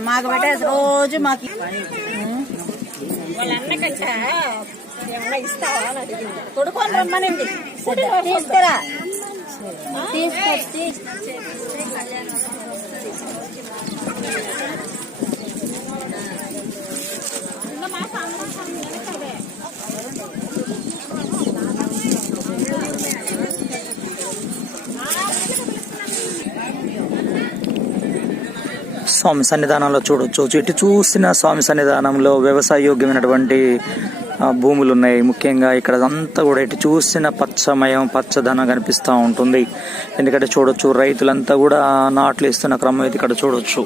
మాకు పెట్టేసి రోజు మాకు రమ్మనండి తీసుకొచ్చి స్వామి సన్నిధానంలో చూడొచ్చు ఇటు చూసిన స్వామి సన్నిధానంలో వ్యవసాయ యోగ్యమైనటువంటి భూములు ఉన్నాయి ముఖ్యంగా ఇక్కడ అంతా కూడా ఇటు చూసిన పచ్చమయం పచ్చదనం కనిపిస్తూ ఉంటుంది. ఎందుకంటే చూడొచ్చు రైతులంతా కూడా నాట్లు ఇస్తున్న క్రమం అయితే ఇక్కడ చూడొచ్చు.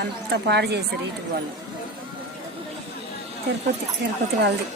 అంత పాడు చేశారు ఇటు వాళ్ళు. తిరుపతి తిరుపతి వాళ్ళది.